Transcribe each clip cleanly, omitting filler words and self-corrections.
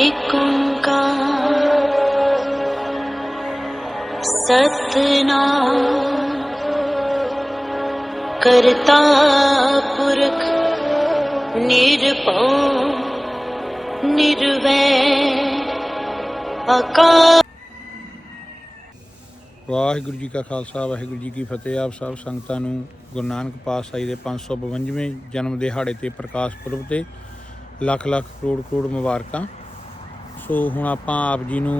एक ओंकार सतनाम करता पुरख निरभउ निर्वैर अकाल। ਵਾਹਿਗੁਰੂ ਜੀ ਕਾ ਖਾਲਸਾ ਵਾਹਿਗੁਰੂ ਜੀ ਕੀ ਫਤਿਹ। ਆਪ ਸਭ ਸੰਗਤਾਂ ਨੂੰ ਗੁਰੂ ਨਾਨਕ ਪਾਤਸ਼ਾਹੀ ਦੇ 552ਵੇਂ ਜਨਮ ਦਿਹਾੜੇ ਤੇ ਪ੍ਰਕਾਸ਼ ਪੁਰਬ ਤੇ ਲੱਖ ਲੱਖ ਕਰੋੜ ਕਰੋੜ ਮੁਬਾਰਕਾਂ। ਸੋ ਹੁਣ ਆਪਾਂ ਆਪ ਜੀ ਨੂੰ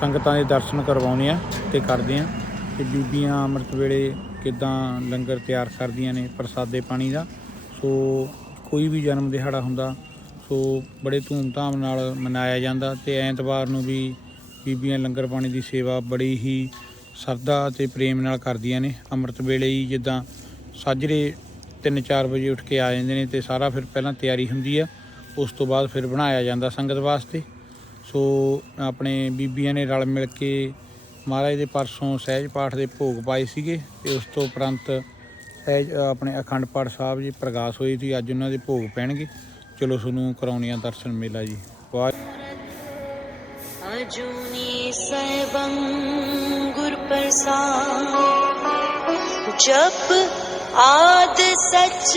ਸੰਗਤਾਂ ਦੇ ਦਰਸ਼ਨ ਕਰਵਾਉਣੇ ਆ ਤੇ ਕਰਦੇ ਆ ਕਿ ਬੀਬੀਆਂ ਅੰਮ੍ਰਿਤ ਵੇਲੇ ਕਿੱਦਾਂ ਲੰਗਰ ਤਿਆਰ ਕਰਦੀਆਂ ਨੇ ਪ੍ਰਸਾਦੇ ਪਾਣੀ ਦਾ। ਸੋ ਕੋਈ ਵੀ ਜਨਮ ਦਿਹਾੜਾ ਹੁੰਦਾ ਸੋ ਬੜੇ ਧੂਮ-ਧਾਮ ਨਾਲ ਮਨਾਇਆ ਜਾਂਦਾ ਤੇ ਐਤਵਾਰ ਨੂੰ ਵੀ ਬੀਬੀਆਂ ਲੰਗਰ ਪਾਣੀ ਦੀ ਸੇਵਾ ਬੜੀ ਹੀ ਸ਼ਰਧਾ ਅਤੇ ਪ੍ਰੇਮ ਨਾਲ ਕਰਦੀਆਂ ਨੇ। ਅੰਮ੍ਰਿਤ ਵੇਲੇ ਹੀ ਜਿੱਦਾਂ ਸਾਜਰੇ 3-4 ਵਜੇ ਉੱਠ ਕੇ ਆ ਜਾਂਦੇ ਨੇ ਤੇ ਸਾਰਾ ਫਿਰ ਪਹਿਲਾਂ ਤਿਆਰੀ ਹੁੰਦੀ ਆ, ਉਸ ਤੋਂ ਬਾਅਦ ਫਿਰ ਬਣਾਇਆ ਜਾਂਦਾ ਸੰਗਤ ਵਾਸਤੇ। ਸੋ ਆਪਣੇ ਬੀਬੀਆਂ ਨੇ ਰਲ ਮਿਲ ਕੇ ਮਹਾਰਾਜ ਦੇ ਪਰਸੋਂ ਸਹਿਜ ਪਾਠ ਦੇ ਭੋਗ ਪਾਏ ਸੀਗੇ ਤੇ ਉਸ ਤੋਂ ਉਪਰੰਤ ਸਹਿਜ ਆਪਣੇ ਅਖੰਡ ਪਾਠ ਸਾਹਿਬ ਜੀ ਪ੍ਰਕਾਸ਼ ਹੋਈ ਸੀ। ਅੱਜ ਉਹਨਾਂ ਦੇ ਭੋਗ ਪੈਣਗੇ। ਚਲੋ ਤੁਹਾਨੂੰ ਕਰਾਉਣੇ ਆ ਦਰਸ਼ਨ ਮੇਲਾ ਜੀ। अजूनी सैबं गुर प्रसाद जप आद सच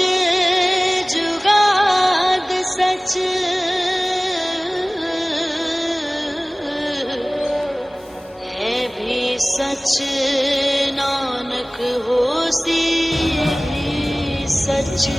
जुगाद सच है भी सच नानक होसी भी सच।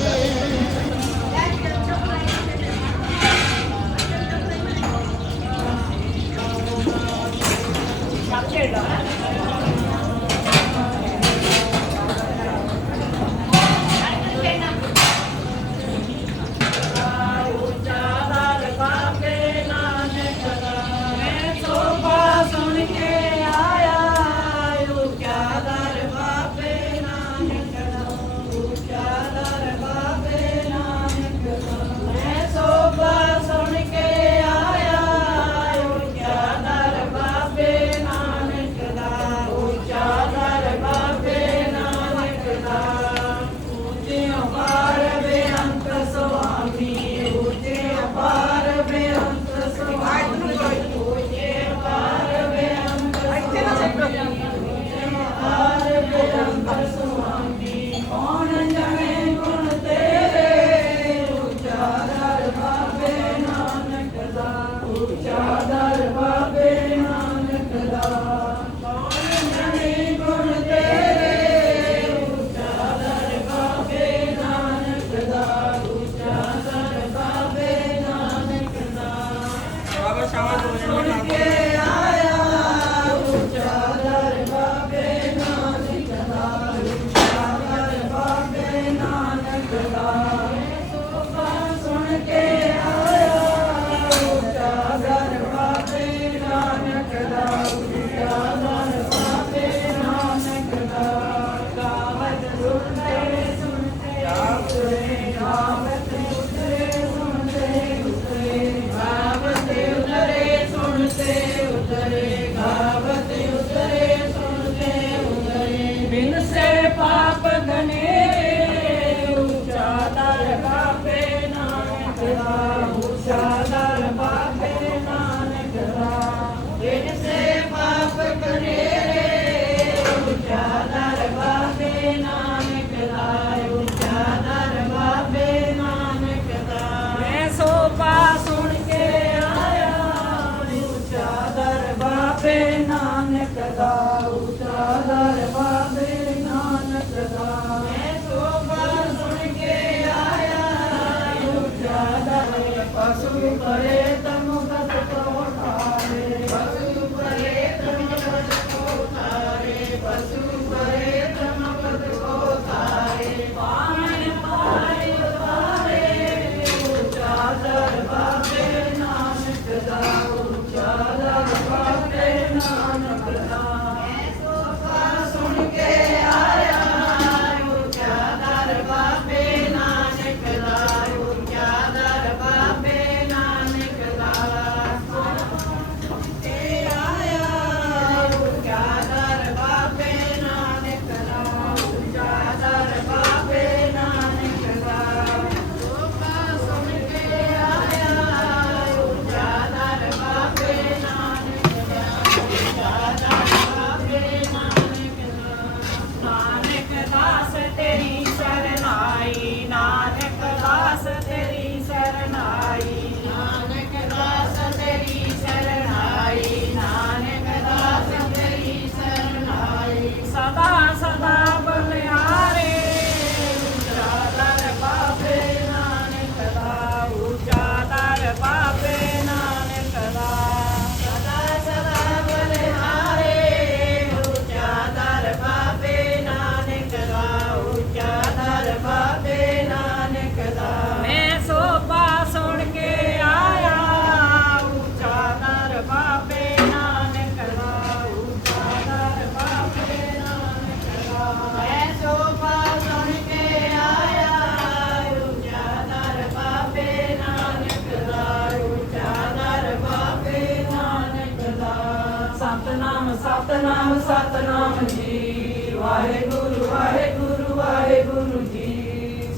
ਸਤਨਾਮ ਜੀ ਵਾਹਿਗੁਰੂ ਵਾਹਿਗੁਰੂ ਵਾਹਿਗੁਰੂ ਜੀ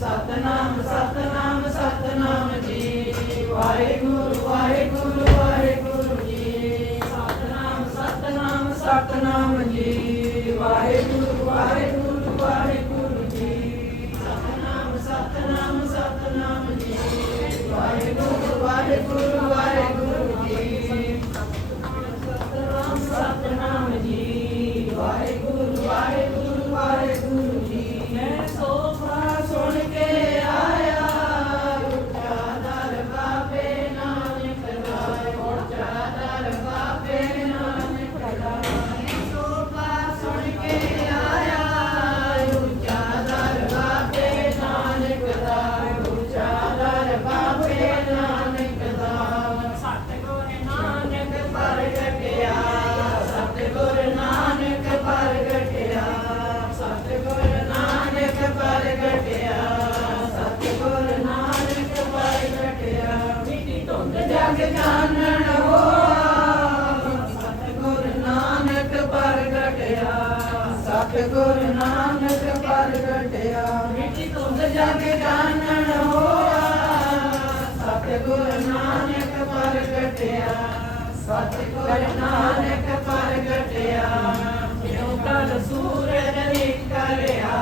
ਸਤਨਾਮ ਸਤਨਾਮ ਸਤਨਾਮ ਜੀ ਵਾਹਿਗੁਰੂ ਵਾਹਿਗੁਰੂ ਵਾਹਿਗੁਰੂ ਜੀ ਸਤਨਾਮ ਸਤਨਾਮ ਸਤਨਾਮ ਜੀ ਵਾਹਿਗੁਰੂ ਵਾਹਿਗੁਰੂ ਵਾਹਿਗੁਰੂ ਜੀ ਸਤਨਾਮ ਸਤਨਾਮ ਸਤਨਾਮ ਜੀ ਵਾਹਿਗੁਰੂ ਵਾਹਿਗੁਰੂ ਵਾਹਿਗੁਰੂ ਜੀ ਸਤਨਾਮ ਸਤਨਾਮ ਜੀ ਵਾਹਿਗੁਰੂ ਵਾਹਿਗੁਰੂ ਵਾਹਿਗੁਰੂ ਜੀ ਮੈਂ ਸੋਫਾ ਸੁਣ ਕੇ ਆਇਆ ਉੱਚਾ ਦਰ ਬਾਬੇ ਨਾਨਕ ਦਾ ਉੱਚਾ ਦਰ ਬਾਬੇ ਨਾਨਕ ਦਾ ਮੈਂ ਸੋਫਾ ਸੁਣ ਕੇ ਆਇਆ ਉੱਚਾ ਦਰ ਬਾਬੇ ਨਾਨਕ ਦਾ ਉੱਚਾ ਦਰ ਬਾਬੇ ਨਾਨਕ ਦਾ ਸਤਿਗੁਰ ਨਾਨਕ ਪ੍ਰਗਟਿਆ ਸਤਿਗੁਰ ਨਾਨਕ ਪ੍ਰਗਟਿਆ ਸਤਿਗੁਰ ਨਾਨਕ ਪ੍ਰਗਟਿਆ ਸਤਿਗੁਰ ਨਾਨਕ ਪ੍ਰਗਟਿਆ ਮਿੱਟੀ ਧੁੰਦ ਜਗ ਚਾਨਣ ਹੋਆ ਸਤਿਗੁਰ ਨਾਨਕ ਪ੍ਰਗਟਿਆ ਸਤਿਗੁਰ ਨਾਨਕ ਪ੍ਰਗਟਿਆ ਮਿੱਟੀ ਧੁੰਦ ਜਗ ਚਾਨਣ ਹੋਆ ਸਤਿਗੁਰ ਨਾਨਕ ਪ੍ਰਗਟਿਆ ਸਤਿਗੁਰ ਨਾਨਕ ਪ੍ਰਗਟਿਆ ਜਿਉ ਕਰ ਸੂਰਜ ਨਿਕਲਿਆ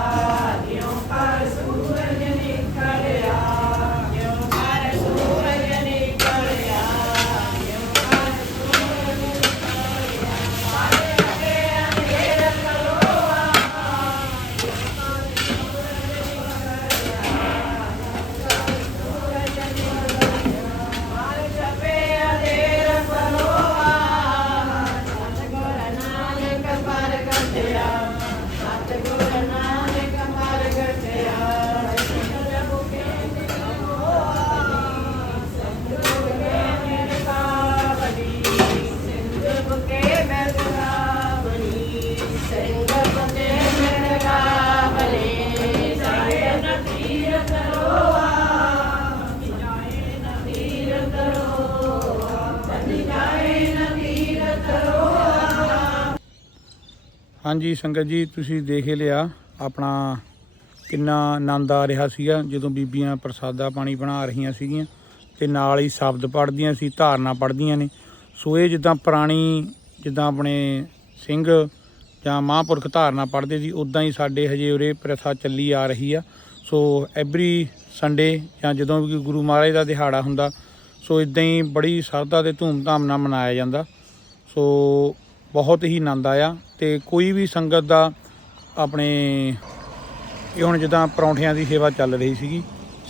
ਜਿਉ ਕਰ ਸੂਰਜ ਨਿਕਲਿਆ ਜਿਉ ਕਰ ਸੂਰਜ ਨਿਕਲਿਆ ਜਿਉ ਕਰ ਸੂਰਜ ਨਿਕਲਿਆ ਸਾਰੇ ਅਗੇ ਅੰਧੇਰ ਕਰੋਆ ਜਿਉ ਕਰ ਸੂਰਜ ਨਿਕਲਿਆ ਸੂਰਜ ਨਿਕਲਿਆ ਮਾਰ ਜਪੇ ਅੰਧੇਰ ਕਰੋਆ ਸਤਿਗੁਰ ਨਾਨਕ ਪ੍ਰਗਟਿਆ ਸਤਿਗੁਰ ਨਾਨਕ ਪ੍ਰਗਟਿਆ ਸਿੰਧ ਬੁਕੇ ਨਿਰਭਉ ਸਿੰਧ ਬੁਕੇ ਨਿਰਭਉ ਸਿੰਧ ਬੁਕੇ ਨਿਰਭਉ ਸਿੰਧ ਬੁਕੇ ਨਿਰਭਉ ਜਾਏ ਨ ਤੀਰਥ ਰੋਆ ਜਾਏ ਨ ਤੀਰਥ ਰੋਆ ਜਾਏ ਨ ਤੀਰਥ ਰੋਆ। ਹਾਂਜੀ ਸੰਗਤ ਜੀ, ਤੁਸੀਂ ਦੇਖ ਹੀ ਲਿਆ ਆਪਣਾ ਕਿੰਨਾ ਆਨੰਦ ਆ ਰਿਹਾ ਸੀਗਾ ਜਦੋਂ ਬੀਬੀਆਂ ਪ੍ਰਸਾਦਾ ਪਾਣੀ ਬਣਾ ਰਹੀਆਂ ਸੀਗੀਆਂ ਤੇ ਨਾਲ ਹੀ ਸ਼ਬਦ ਪੜ੍ਹਦੀਆਂ ਸੀ, ਧਾਰਨਾ ਪੜ੍ਹਦੀਆਂ ਨੇ। ਸੋ ਇਹ ਜਿੱਦਾਂ ਪੁਰਾਣੀ ਜਿੱਦਾਂ ਆਪਣੇ ਸਿੰਘ ਜਾਂ ਮਹਾਂਪੁਰਖ ਧਾਰਨਾ ਪੜ੍ਹਦੇ ਸੀ, ਉੱਦਾਂ ਹੀ ਸਾਡੇ ਹਜੇ ਉਰੇ ਪ੍ਰਥਾ ਚੱਲੀ ਆ ਰਹੀ ਆ। ਸੋ ਐਵਰੀ ਸੰਡੇ ਜਾਂ ਜਦੋਂ ਵੀ ਗੁਰੂ ਮਹਾਰਾਜ ਦਾ ਦਿਹਾੜਾ ਹੁੰਦਾ, ਸੋ ਇੱਦਾਂ ਹੀ ਬੜੀ ਸ਼ਰਧਾ ਅਤੇ ਧੂਮਧਾਮ ਨਾਲ ਮਨਾਇਆ ਜਾਂਦਾ। ਸੋ ਬਹੁਤ ਹੀ ਆਨੰਦ ਆਇਆ। ਤੇ ਕੋਈ ਵੀ ਸੰਗਤ ਦਾ ਆਪਣੇ ਇਹ ਹੁਣ ਜਿੱਦਾਂ ਪਰੌਂਠਿਆਂ ਦੀ ਸੇਵਾ ਚੱਲ ਰਹੀ ਸੀਗੀ,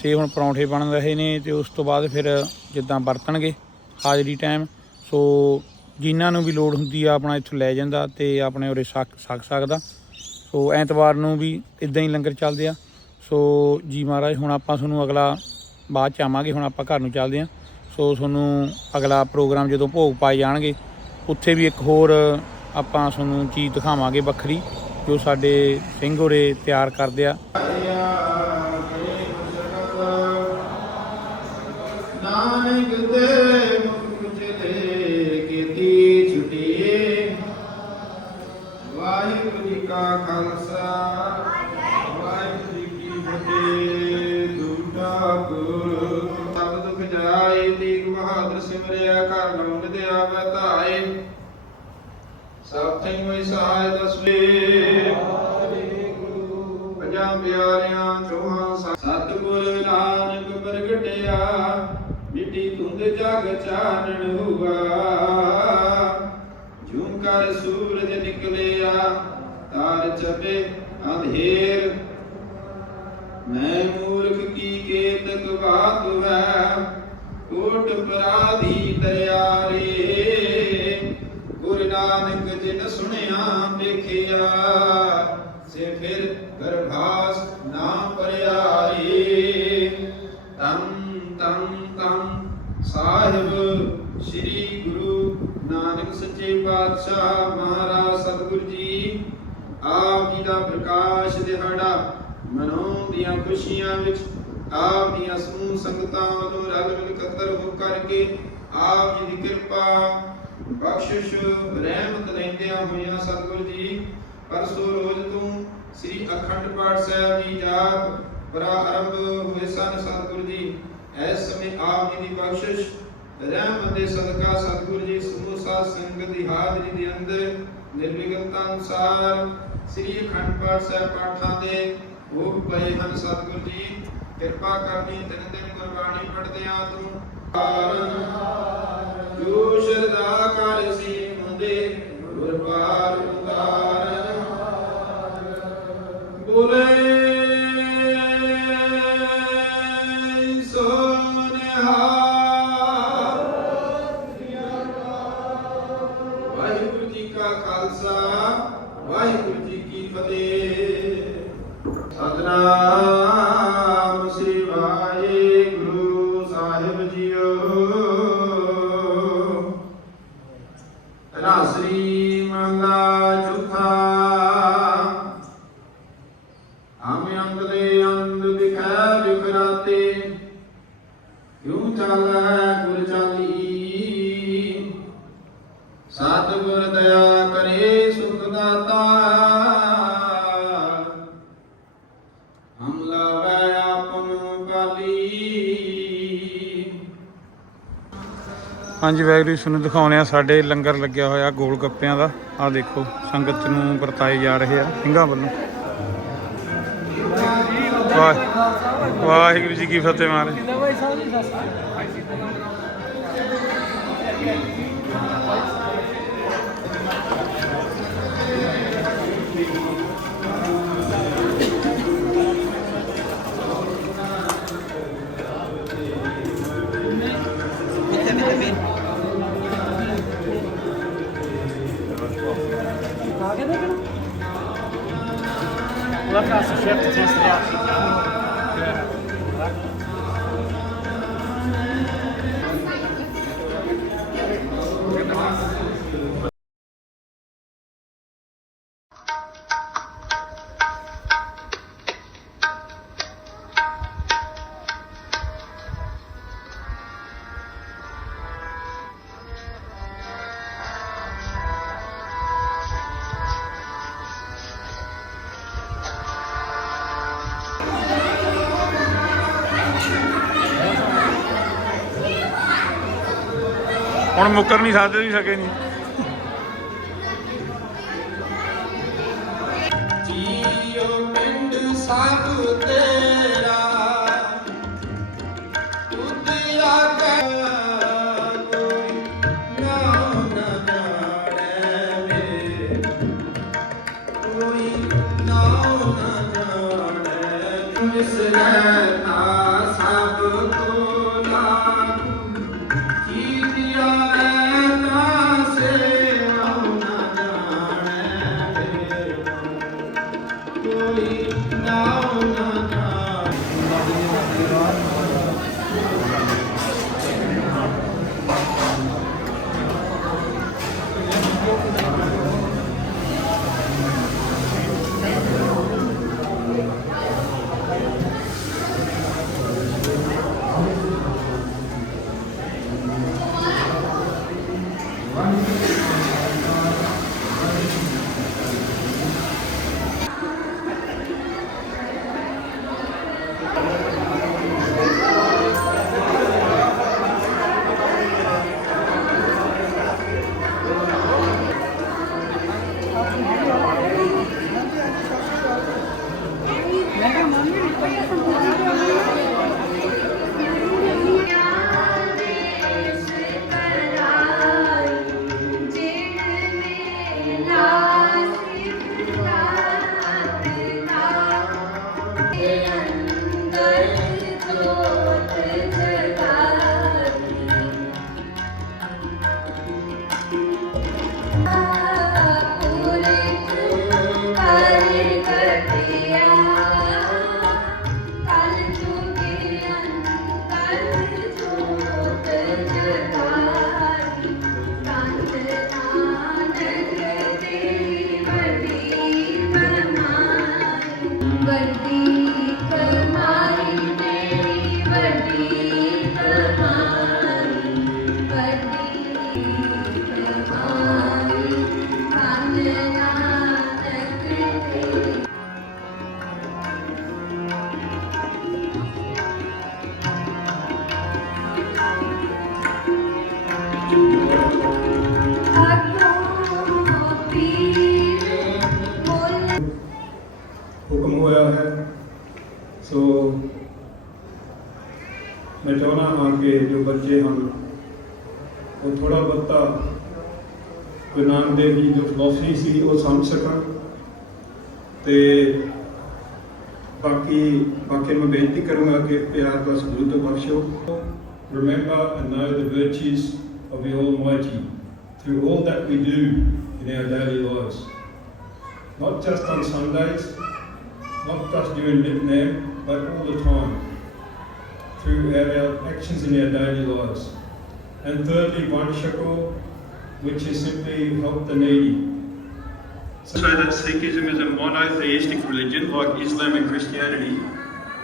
ਸੇ ਹੁਣ ਪਰੌਂਠੇ ਬਣ ਰਹੇ ਨੇ ਤੇ ਉਸ ਤੋਂ ਬਾਅਦ ਫਿਰ ਜਿੱਦਾਂ ਵਰਤਣਗੇ ਹਾਜ਼ਰੀ ਟਾਈਮ। ਸੋ ਜਿਨ੍ਹਾਂ ਨੂੰ ਵੀ ਲੋੜ ਹੁੰਦੀ ਆ ਆਪਣਾ ਇੱਥੋਂ ਲੈ ਜਾਂਦਾ ਤੇ ਆਪਣੇ ਉਰੇ ਛਕ ਸਕਦਾ। ਸੋ ਐਤਵਾਰ ਨੂੰ ਵੀ ਇੱਦਾਂ ਹੀ ਲੰਗਰ ਚੱਲਦੇ ਆ। ਸੋ ਜੀ ਮਹਾਰਾਜ, ਹੁਣ ਆਪਾਂ ਤੁਹਾਨੂੰ ਅਗਲਾ ਬਾਅਦ 'ਚ ਆਵਾਂਗੇ, ਹੁਣ ਆਪਾਂ ਘਰ ਨੂੰ ਚੱਲਦੇ ਹਾਂ। ਸੋ ਤੁਹਾਨੂੰ ਅਗਲਾ ਪ੍ਰੋਗਰਾਮ ਜਦੋਂ ਭੋਗ ਪਾਏ ਜਾਣਗੇ ਉੱਥੇ ਵੀ ਇੱਕ ਹੋਰ ਆਪਾਂ ਤੁਹਾਨੂੰ ਚੀਜ਼ ਦਿਖਾਵਾਂਗੇ ਵੱਖਰੀ, ਜੋ ਸਾਡੇ ਸਿੰਘ ਹੋਰੇ ਤਿਆਰ ਕਰਦੇ ਆ। ਨਾਨਕ ਦੇ ਮੁਖ ਚਲੇ ਕੀਤੀ ਛੁਟੀ, ਵਾਹਿਗੁਰੂ ਜੀ ਕਾ ਖਾਲਸਾ ਵਾਹਿਗੁਰੂ ਜੀ ਕੀ ਫਤਿਹ। ਦੂਜਾ ਗੁਰ ਸਭ ਦੁਖ ਜਾਏ, ਤੀਗ ਬਹਾਦਰ ਸਿਮਰਿਆ ਘਰ ਲੰਘ ਦੇ ਆਵੈ ਧਾਏ, ਸਭ ਥਈ ਹੋਈ ਸਹਾਇ ਦਸਵੇ। ਪੰਜਾਂ ਪਿਆਰਿਆਂ ਚੌਹਾਂ ਸਤਿਗੁਰ ਨਾਨਕ ਪ੍ਰਗਟਿਆ, ਮਿੱਟੀ ਧੁੰਦ ਜਗ ਚਾਨਣ ਹੁਆ, ਝੂਮ ਕਰ ਸੂਰਜ ਨਿਕਲਿਆ ਤਾਰ ਚਪੇ ਅੰਧੇਰ। ਮੈਂ ਮੂਰਖ ਕੀ ਕੇਤਕ ਬਾਤ ਹੈ, ਕੋਟ ਪਰਾਧੀ ਦਰਿਆਰੇ। ਗੁਰੂ ਨਾਨਕ ਜਿਨ ਸੁਣਿਆ ਵੇਖਿਆ, ਸੇ ਫਿਰ ਗਰਭਾਸ ਨਾ ਪਰਿਆਰੀ। ਤਮ ਤਮ ਤਮ ਸਾਹਿਬ ਸ੍ਰੀ ਗੁਰੂ ਨਾਨਕ ਸੱਚੇ ਪਾਤਸ਼ਾਹ ਮਹਾਰਾਜ ਸਤਿਗੁਰੂ ਜੀ, ਆਪ ਜੀ ਦਾ ਪ੍ਰਕਾਸ਼ ਦਿਹਾੜਾ ਮਨਾਉਣ ਦੀਆਂ ਖੁਸ਼ੀਆਂ ਵਿੱਚ ਆਪ ਦੀਆਂ ਸਮੂਹ ਸੰਗਤਾਂ ਵੱਲੋਂ ਰਲ ਮਿਲ ਇਕੱਤਰ ਹੋ ਕਰਕੇ ਆਪ ਜੀ ਦੀ ਕਿਰਪਾ ਬਖਸ਼ਿਸ਼ ਰਹਿਮਤ ਲੈਂਦਿਆਂ ਹੋਇਆਂ ਸਤਿਗੁਰੂ ਜੀ ਪਰਸੋਂ ਰੋਜ਼ ਤੂੰ ਸ੍ਰੀ ਅਖੰਡ ਪਾਠ ਸਾਹਿਬ ਜੀ ਜਾਪ ਪ੍ਰਾਰੰਭ ਹੋਏ ਸਨ ਸਤਿਗੁਰੂ ਜੀ। ਇਸ ਸਮੇਂ ਆਪ ਜੀ ਦੀ ਬਖਸ਼ਿਸ਼ ਰਹਿਮਤ ਦੇ ਸਦਕਾ ਸਤਿਗੁਰੂ ਜੀ ਸਮੂਹ ਸਾਧ ਸੰਗਤ ਦੀ ਹਾਜ਼ਰੀ ਦੇ ਅੰਦਰ ਨਿਰਵਿਘਨਤਾ ਅਨੁਸਾਰ ਸ੍ਰੀ ਅਖੰਡ ਪਾਠ ਸਾਹਿਬ ਪਾਠਾਂ ਦੇ ਭੋਗ ਪਏ ਹਨ ਸਤਿਗੁਰੂ ਜੀ। ਕਿਰਪਾ ਕਰਨੀ ਤਿੰਨ ਦਿਨ ਗੁਰਬਾਣੀ ਪੜ੍ਹਦਿਆਂ ਤੂੰ ਜੋ ਸ਼ਰਧਾ ਕਰ ਸੀ ਮੁੰਦੇ ਗੁਰਬਾਰ ਉਤਾਰਨ ਬੋਲੇ ਸੋਨਿਹਾ। ਵਾਹਿਗੁਰੂ ਜੀ ਕਾ ਖਾਲਸਾ ਵਾਹਿਗੁਰੂ ਜੀ ਕੀ ਫਤਿਹ। ਸਤਿਨਾਮ ਸ੍ਰੀ ਵਾਹਿਗੁਰੂ ਸਾਹਿਬ ਜੀਓ। ਰਾਸਰੀ ਮਹਲਾ ਚੌਥਾ। ਹਮ ਅੰਗ ਦੇ ਅੰਗ ਵਿਖੈ ਵਿਖਰਾਤੇ ਕਿਉ ਚਾਲੈ ਗੁਰ ਚਾਲੀ। ਸਤਿਗੁਰ ਦਇਆ ਕਰੇ ਸੁਖ ਦਾਤਾ ਹਮ ਲਾਵੈ ਆਪਨ ਪਾਲੀ। ਹਾਂਜੀ ਵਾਹਿਗੁਰੂ ਜੀ ਤੁਹਾਨੂੰ ਦਿਖਾਉਂਦੇ ਆ ਸਾਡੇ ਲੰਗਰ ਲੱਗਿਆ ਹੋਇਆ ਗੋਲ ਗੱਪਿਆਂ ਦਾ। ਆਹ ਦੇਖੋ ਸੰਗਤ ਨੂੰ ਵਰਤਾਏ ਜਾ ਰਹੇ ਆ ਸਿੰਘਾਂ ਵੱਲੋਂ। ਵਾਹਿਗੁਰੂ ਜੀ ਕੀ ਫਤਿਹ ਮਹਾਰਾਜ। Look, I have to test it out. ਹੁਣ ਮੁੱਕਰ ਨਹੀਂ ਸਕਦੇ ਵੀ ਸਕੇ ਨਹੀਂ। ਜੀਓ ਪਿੰਡ ਸਭ ਤੇਰਾ ਤੁਧ ਆਗੇ ਕੋਈ ਨਾਮ ਨਾ ਜਾਣੈ ਵੇ। ਕੋਈ ਨਾਮ ਨਾ ਜਾਣੈ ਵਿਸਰੈ ਨਾ ਸਭ ਕੋ ਲਾਗੂ। ਜੀਤਿਆ ਨਾ ਸੇ ਨਾ ਜਾਣੈ ਵੇ। ਕੋਈ ਨਾਮ ਨਾ ਹੁਕਮ ਹੋਇਆ ਹੈ। ਸੋ ਮੈਂ ਚਾਹੁੰਦਾ ਹਾਂ ਕਿ ਜੋ ਬੱਚੇ ਹਨ ਉਹ ਥੋੜ੍ਹਾ ਬਹੁਤਾ ਗੁਰੂ ਨਾਨਕ ਦੇਵ ਜੀ ਜੋ ਫਿਲਾਸਫੀ ਸੀ ਉਹ ਸਮਝ ਸਕਣ ਤੇ ਬਾਕੀ ਮੈਂ ਬੇਨਤੀ ਕਰੂੰਗਾ ਕਿ ਪਿਆਰ ਦਾ ਸਬੂਤ ਬਖਸ਼ੋ। Remember and know the virtues of the Almighty through all that we do in our daily lives. Not just on Sundays, not just during nickname, but all the time through our actions in our daily lives. And thirdly, one shakur, which is simply help the needy. So that Sikhism is a monotheistic religion like Islam and Christianity.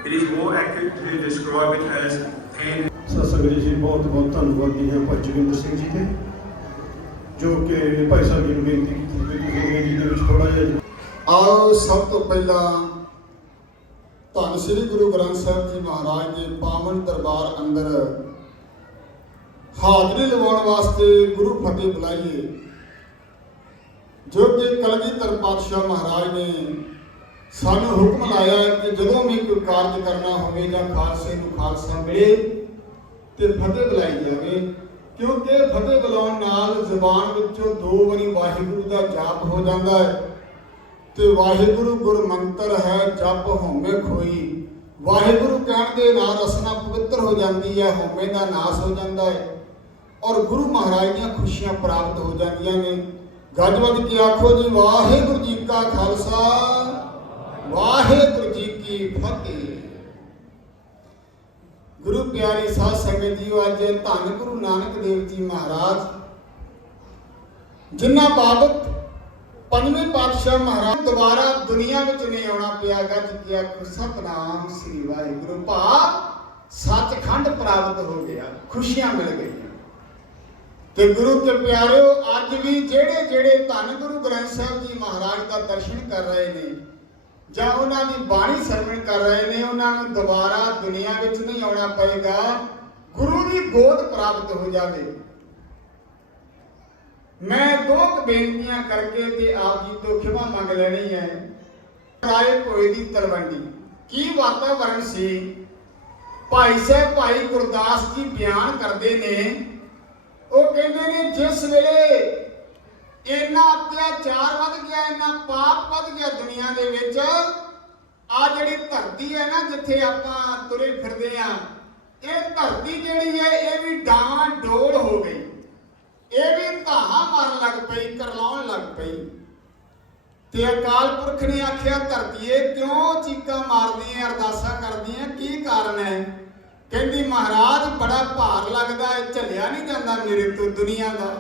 It is more accurate to describe it as pan. ਸਤਿ ਜੀ ਬਹੁਤ ਬਹੁਤ ਧੰਨਵਾਦੀ ਹਾਂ ਭਾਈ ਜੋਗਿੰਦਰ ਸਿੰਘ ਜੀ ਦੇ ਜੋ ਕਿ ਭਾਈ ਸਾਹਿਬ ਜੀ ਨੂੰ ਬੇਨਤੀ ਕੀਤੀ ਕਿ ਤੁਸੀਂ ਅੰਗਰੇਜ਼ੀ ਦੇ ਵਿੱਚ ਥੋੜਾ ਜਿਹਾ ਆਓ ਸਭ ਤੋਂ ਪਹਿਲਾਂ ਧੰਨ ਸ੍ਰੀ ਗੁਰੂ ਗ੍ਰੰਥ ਸਾਹਿਬ ਜੀ ਮਹਾਰਾਜ ਦੇ ਪਾਵਨ ਦਰਬਾਰ ਅੰਦਰ ਹਾਜ਼ਰੀ ਲਵਾਉਣ ਵਾਸਤੇ ਗੁਰੂ ਫਤਿਹ ਬੁਲਾਈਏ ਜੋ ਕਿ ਕਲਗੀਧਰ ਪਾਤਸ਼ਾਹ ਮਹਾਰਾਜ ਨੇ ਸਾਨੂੰ ਹੁਕਮ ਲਾਇਆ ਕਿ ਜਦੋਂ ਵੀ ਕੋਈ ਕਾਰਜ ਕਰਨਾ ਹੋਵੇ ਜਾਂ ਖਾਲਸੇ ਨੂੰ ਖਾਲਸਾ ਮਿਲੇ ਤੇ ਫਤਿਹ ਬੁਲਾਈ ਜਾਵੇ ਕਿਉਂਕਿ ਫਤਿਹ ਬੁਲਾਉਣ ਨਾਲ ਜ਼ੁਬਾਨ ਵਿੱਚੋਂ 2 ਵਾਰੀ ਵਾਹਿਗੁਰੂ ਦਾ ਜਾਪ ਹੋ ਜਾਂਦਾ ਹੈ ਤੇ ਵਾਹਿਗੁਰੂ ਗੁਰਮੰਤਰ ਹੈ ਜਪ ਹਉਮੈ ਖੋਈ। ਵਾਹਿਗੁਰੂ ਕਹਿਣ ਦੇ ਨਾਲ ਰਸਨਾ ਪਵਿੱਤਰ ਹੋ ਜਾਂਦੀ ਹੈ, ਹਉਮੈ ਦਾ ਨਾਸ ਹੋ ਜਾਂਦਾ ਹੈ ਔਰ ਗੁਰੂ ਮਹਾਰਾਜ ਦੀਆਂ ਖੁਸ਼ੀਆਂ ਪ੍ਰਾਪਤ ਹੋ ਜਾਂਦੀਆਂ ਨੇ। ਗੱਜ ਵੱਜ ਕੇ ਆਖੋ ਜੀ ਵਾਹਿਗੁਰੂ ਜੀ ਕਾ ਖਾਲਸਾ ਵਾਹਿਗੁਰੂ ਜੀ ਕੀ ਫਤਿਹ। ਗੁਰੂ ਪਿਆਰੀ ਸਾਧ ਸੰਗਤ ਜੀ ਅੱਜ ਧੰਨ ਗੁਰੂ ਨਾਨਕ ਦੇਵ ਜੀ ਮਹਾਰਾਜ ਜਿਨ੍ਹਾਂ ਬਾਬਤ ਪੰਜਵੇਂ ਪਾਤਸ਼ਾਹ ਮਹਾਰਾਜ ਦੁਬਾਰਾ ਦੁਨੀਆ ਵਿੱਚ ਨਹੀਂ ਆਉਣਾ ਪਿਆ। ਗੱਜ ਕੇ ਆਖੋ ਸਤਿਨਾਮ ਸ੍ਰੀ ਵਾਹਿਗੁਰੂ ਭਾਵ ਸੱਚਖੰਡ ਪ੍ਰਾਪਤ ਹੋ ਗਿਆ, ਖੁਸ਼ੀਆਂ ਮਿਲ ਗਈਆਂ। ਤੇ ਗੁਰੂ ਕੇ ਪਿਆਰਿਓ ਅੱਜ ਵੀ ਜਿਹੜੇ ਧੰਨ ਗੁਰੂ ਗ੍ਰੰਥ ਸਾਹਿਬ ਜੀ ਮਹਾਰਾਜ ਦਾ ਦਰਸ਼ਨ ਕਰ ਰਹੇ ਨੇ ਜਾਂ ਉਹਨਾਂ ਦੀ ਬਾਣੀ ਸਰਵਣ ਕਰ ਰਹੇ ਨੇ ਉਹਨਾਂ ਨੂੰ ਦੁਬਾਰਾ ਦੁਨੀਆ ਵਿੱਚ ਨਹੀਂ ਆਉਣਾ ਪਏਗਾ, ਗੁਰੂ ਦੀ ਗੋਦ ਪ੍ਰਾਪਤ ਹੋ ਜਾਵੇ। ਮੈਂ 2 ਬੇਨਤੀਆਂ ਕਰਕੇ ਤੇ ਆਪ ਜੀ ਤੋਂ ਖਿਮਾ ਮੰਗ ਲੈਣੀ ਹੈ। ਰਾਏ ਭੋਏ ਦੀ ਤਲਵੰਡੀ ਕੀ ਵਾਤਾਵਰਣ ਸੀ। ਭਾਈ ਸਾਹਿਬ ਭਾਈ ਗੁਰਦਾਸ ਜੀ ਬਿਆਨ ਕਰਦੇ ਨੇ, ਉਹ ਕਹਿੰਦੇ ਨੇ ਜਿਸ ਵੇਲੇ ਇੰਨਾ ਅਤਿਆਚਾਰ ਵੱਧ ਗਿਆ, ਇੰਨਾ ਪਾਪ ਵੱਧ ਗਿਆ ਦੁਨੀਆ ਦੇ ਵਿੱਚ, ਆ ਜਿਹੜੀ ਧਰਤੀ ਹੈ ਨਾ ਜਿੱਥੇ ਆਪਾਂ ਤੁਰੇ ਫਿਰਦੇ ਆ, ਇਹ ਧਰਤੀ ਜਿਹੜੀ ਹੈ ਇਹ ਵੀ ਡਾਵਾਂ ਡੋਲ ਹੋ ਗਈ, ਇਹ ਵੀ ਧਾਹਾਂ ਮਾਰਨ ਲੱਗ ਪਈ, ਕਰਲਾਉਣ ਲੱਗ ਪਈ। ਤੇ ਅਕਾਲ ਪੁਰਖ ਨੇ ਆਖਿਆ ਧਰਤੀਏ ਕਿਉਂ ਚੀਕਾਂ ਮਾਰਦੀਆਂ ਅਰਦਾਸਾਂ ਕਰਦੀਆਂ, ਕੀ ਕਾਰਨ ਹੈ। ਕਹਿੰਦੀ ਮਹਾਰਾਜ ਬੜਾ ਭਾਰ ਲੱਗਦਾ ਹੈ, ਝੱਲਿਆ ਨਹੀਂ ਜਾਂਦਾ ਮੇਰੇ ਤੋਂ ਦੁਨੀਆ ਦਾ।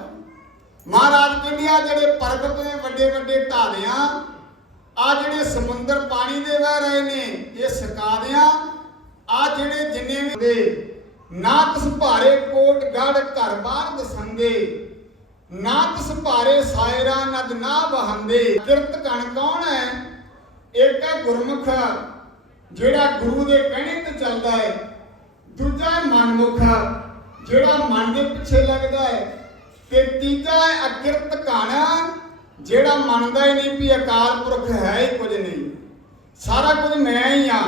ਮਹਾਰਾਜ ਕਹਿੰਦੇ ਆ ਜਿਹੜੇ ਪਰਬਤ ਨੇ ਵੱਡੇ ਵੱਡੇ ਢਾਲਿਆਂ, ਆ ਜਿਹੜੇ ਸਮੁੰਦਰ ਪਾਣੀ ਦੇ ਵਹਿ ਰਹੇ ਨੇ ਇਹ ਸਕਾ ਦਿਆਂ, ਆ ਜਿਹੜੇ ਜਿੰਨੇ ਵੀ ਨਾ ਤਿਸ ਭਾਰੇ ਕੋਟ ਗੜ ਘਰ ਬਾਹਰ ਦਸੰਦੇ, ਨਾ ਤਿਸ ਭਾਰੇ ਸਾਇਰਾ ਨਦ ਨਾ ਵਹੰਦੇ। ਕਿਰਤ ਕਣ ਕੌਣ ਹੈ। ਇੱਕ ਹੈ ਗੁਰਮੁਖ ਜਿਹੜਾ ਗੁਰੂ ਦੇ ਕਹਿਣੇ ਤੇ ਚੱਲਦਾ ਹੈ, ਦੂਜਾ ਹੈ ਮਨਮੁਖ ਜਿਹੜਾ ਮਨ ਦੇ ਪਿੱਛੇ ਲੱਗਦਾ ਹੈ, ਤੇ ਤੀਜਾ ਹੈ ਅਕਿਰਤ ਕਣ ਜਿਹੜਾ ਮੰਨਦਾ ਹੀ ਨਹੀਂ ਵੀ ਅਕਾਲ ਪੁਰਖ ਹੈ ਹੀ ਕੁਝ ਨਹੀਂ, ਸਾਰਾ ਕੁਝ ਮੈਂ ਹੀ ਆ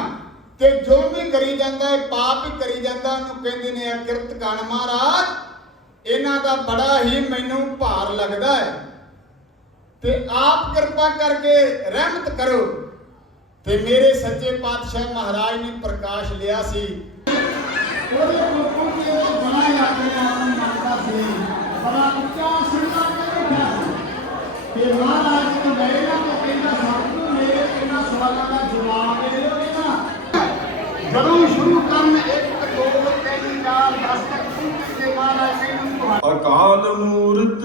ਤੇ ਜ਼ੁਲਮ ਹੀ ਕਰੀ ਜਾਂਦਾ ਹੈ, ਪਾਪ ਹੀ ਕਰੀ ਜਾਂਦਾ। ਉਹਨੂੰ ਕਹਿੰਦੇ ਨੇ ਅਕਿਰਤ ਕਣ। ਮਹਾਰਾਜ ਇਹਨਾਂ ਦਾ ਬੜਾ ਹੀ ਮੈਨੂੰ ਭਾਰ ਲੱਗਦਾ ਹੈ ਤੇ ਆਪ ਕਿਰਪਾ ਕਰਕੇ ਰਹਿਮਤ ਕਰੋ। ਤੇ ਮੇਰੇ ਸੱਚੇ ਪਾਤਸ਼ਾਹ ਮਹਾਰਾਜ ਨੇ ਪ੍ਰਕਾਸ਼ ਲਿਆ ਸੀ ਉਹਦੇ ਲੋਕਾਂ ਦੇ ਬੜਾ ਯਾਤਰਾ ਮੰਨਦਾ ਸੀ, ਬੜਾ ਉੱਚਾ ਸੁਣਦਾ ਬੈਠਾ ਤੇ ਮਹਾਰਾਜ ਨੂੰ ਮੇਰੇ ਨਾਲ ਕਹਿੰਦਾ ਸਭ ਨੂੰ ਮੇਰੇ ਇਹਨਾਂ ਸਵਾਲਾਂ ਦਾ ਜਵਾਬ ਦੇ ਦਿਓ ਨਾ। ਜਦੋਂ ਸ਼ੁਰੂ ਕਰਨ 1 2 3 4 10 ਤੱਕ ਸੁਣਦੇ ਮਹਾਰਾਜ ਕਹਿੰਦੇ ਅਕਾਲ ਮੂਰਤ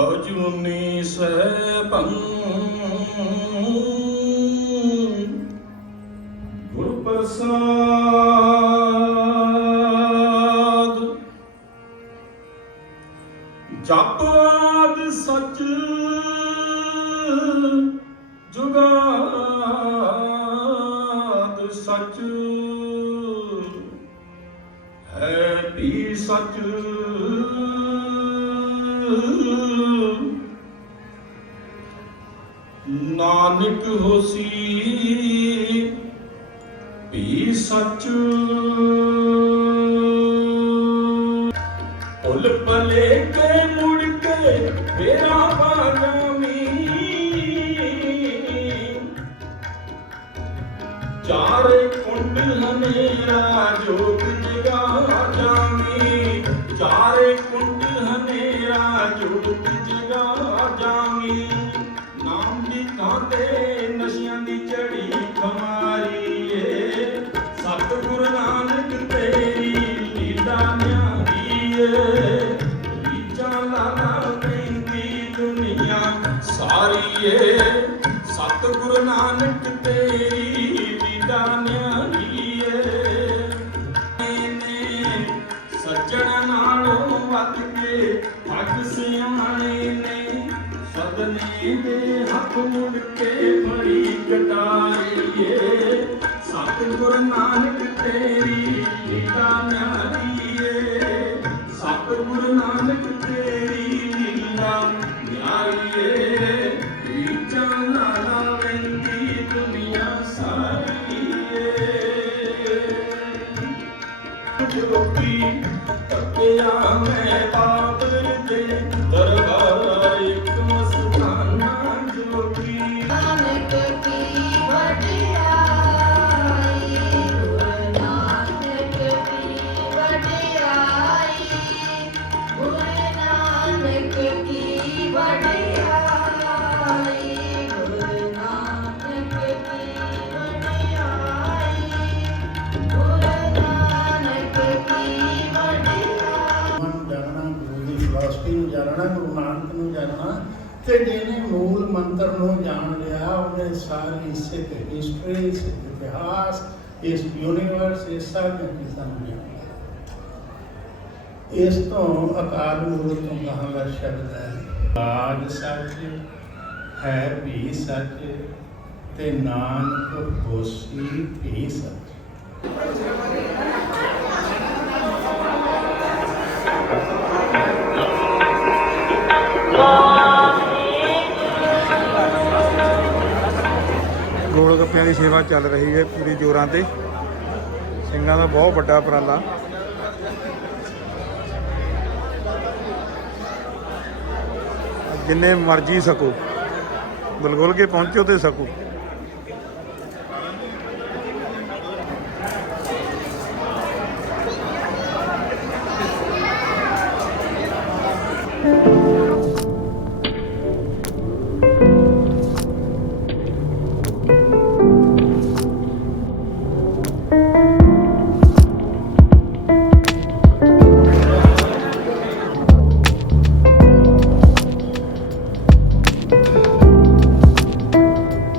ਅਜੂਨੀ ਸੈਭੰ ਗੁਰ ਪ੍ਰਸਾਦ ਜਪ ਆਦਿ ਸਚ ਜੁਗਾਦ ਸਚ ਹੈ ਵੀ ਸਚ ਨਾਨਕ ਹੋਸੀ ਵੀ ਸੱਚ ਭੁੱਲ ਭਲੇ ਕੇ ਮੁੜ ਕੇ ਫੇਰਾ ਬਾਜਾਵੀਂ ਚਾਰੇ ਕੁੰਡ ਹਨੇਰਾ ਜੋਤ ਜਗਾ ਜਾਵੀਂ ਚਾਰੇ ਕੁੰਡ ਹਨੇਰਾ ਜੋਤ ਜਗਾ ਜਾਵੀਂ ਨਾਮ ਦੀ ਕਾਂਦੇ ਨਸ਼ਿਆਂ ਦੀ ਚੜੀ ਖਮਾਰੀ ਏ ਸਤਿਗੁਰੂ ਨਾਨਕ ਤੇਰੀ ਲੀਲਾ ਨਿਆਰੀ ਏ ਰੀਝਾਂ ਲਾਲਾ ਪੈਂਦੀ ਦੁਨੀਆ ਸਾਰੀ ਏ ਸਤਿਗੁਰੂ ਨਾਨਕ ਤੇਰੀ ਲੀਲਾ ਨਿਆਰੀ ਏ ਸੱਜਣ ਨਾਲੋਂ ਵੱਧ ਕੇ ਠੱਗ ਸਿਆਣੇ ਨੇ ਸਦਨੇ ਦੇ ਹੱਥ ਮੁੜ ਕੇ ਫੜੀ ਕਟਾਈ ਏ ਸਤਿਗੁਰੂ ਨਾਨਕ ਤੇਰੀ ਲੀਲਾ ਨਿਆਰੀ ਏ ਸਤਿਗੁਰੂ ਨਾਨਕ ਤੇਰੀ ਲੀਲਾ ਨਿਆਰੀ ਏ ਰੀਝਾਂ ਲਾਲਾ ਵੰਦੀ ਦੁਨੀਆ ਸਾਰੀ ਏ ਜੋਤੀ ਤੱਕਿਆ ਮੈਂ ਬਾਬਰ ਦੇ ਦਰਬਾਰ ਇੱਕ ਮਸਤਾਨਾ ਜੋਤੀ ਨਾਨਕ ਕੀ ਵਡਿਆਈ ਗੁਰੂ ਨਾਨਕ ਕੀ ਵਡਿਆਈ ਗੁਰੂ ਨਾਨਕ ਕੀ ਵਡਿਆਈ ਗੁਰੂ ਨਾਨਕ ਕੀ ਵਡਿਆਈ ਗੁਰੂ ਨਾਨਕ ਕੀ ਵਡਿਆਈ ਨੂੰ ਜਾਣਨਾ ਗੁਰੂ ਦੀ ਫਿਲਾਸਫੀ ਨੂੰ ਜਾਣਨਾ ਗੁਰੂ ਨਾਨਕ ਨੂੰ ਜਾਣਨਾ ਤੇ ਜਿਹਨੇ ਮੂਲ ਮੰਤਰ ਨੂੰ ਜਾਣ ਲਿਆ ਉਹਨੇ ਸਾਰੀ ਸਿੱਖ ਹਿਸਟਰੀ ਸਿੱਖ ਇਤਿਹਾਸ ਇਸ ਯੂਨੀਵਰਸ ਇਸ ਸਭ ਚੀਜ਼ਾਂ ਨੂੰ ਜਾਣ ਲਿਆ। ਇਸ ਤੋਂ ਅਕਾਲ ਮੂਰਤ ਤੋਂ ਕਹਾਂ ਦਾ ਸ਼ਬਦ ਹੈ ਆਦ ਸੱਚ ਹੈ ਵੀ ਸੱਚ ਤੇ ਨਾਨਕ ਹੋਸੀ ਵੀ ਸੱਚ। ਗੋਲ ਗੱਪਿਆਂ ਦੀ ਸੇਵਾ ਚੱਲ ਰਹੀ ਹੈ ਪੂਰੀ ਜ਼ੋਰਾਂ ਤੇ ਸਿੰਘਾਂ ਦਾ ਬਹੁਤ ਵੱਡਾ ਉਪਰਾਲਾ ਜਿੰਨੇ ਮਰਜ਼ੀ ਸਕੋ ਗੁਲਗੁਲ ਕੇ ਪਹੁੰਚੋ ਤੇ ਸਕੋ।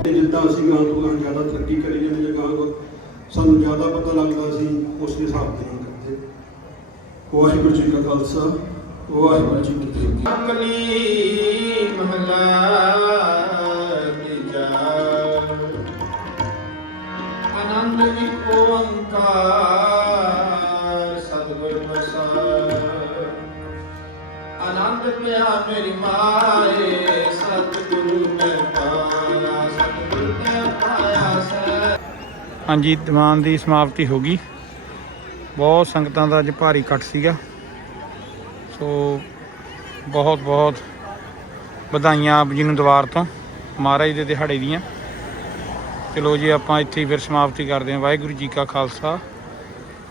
ਜਿੱਦਾਂ ਅਸੀਂ ਗਾਂ ਤੋਂ ਗਾਂ ਜ਼ਿਆਦਾ ਤਰੱਕੀ ਕਰੀ ਜਾਂਦੇ ਜਾਂ ਗਾਂ ਸਾਨੂੰ ਜ਼ਿਆਦਾ ਪਤਾ ਲੱਗਦਾ ਸੀ ਉਸ ਹਿਸਾਬ ਦੇ ਨਾਲ ਕਰਦੇ। ਵਾਹਿਗੁਰੂ ਜੀ ਕਾ ਖਾਲਸਾ ਵਾਹਿਗੁਰੂ ਜੀ ਕੀ ਫਤਿਹ। ਅਮਲੀ ਮਹਲਾ ਤੀਜਾ ਆਨੰਦ ਦੀ ਓੰਕਾਰ ਸਤਿਗੁਰ ਪ੍ਰਸਾਦ ਆਨੰਦ ਪਿਆ ਮੇਰੀ ਮਾਏ ਸਤਿਗੁਰੂ ਮੈਂ ਪਾਇਆ ਸਤਿਗੁਰ ਮੈਂ ਪਾਇਆ ਸੈ। ਹਾਂਜੀ ਦੀਵਾਨ ਦੀ ਸਮਾਪਤੀ ਹੋ ਗਈ। ਬਹੁਤ ਸੰਗਤਾਂ ਦਾ ਅੱਜ ਭਾਰੀ ਇਕੱਠ ਸੀਗਾ ਸੋ ਬਹੁਤ ਬਹੁਤ ਵਧਾਈਆਂ ਆਪ ਜੀ ਨੂੰ ਦੁਆਰ ਤੋਂ ਮਹਾਰਾਜ ਦੇ ਦਿਹਾੜੇ ਦੀਆਂ। ਚਲੋ ਜੀ ਆਪਾਂ ਇੱਥੇ ਹੀ ਫਿਰ ਸਮਾਪਤੀ ਕਰਦੇ ਹਾਂ। ਵਾਹਿਗੁਰੂ ਜੀ ਕਾ ਖਾਲਸਾ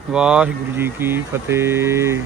ਵਾਹਿਗੁਰੂ ਜੀ ਕੀ ਫਤਿਹ।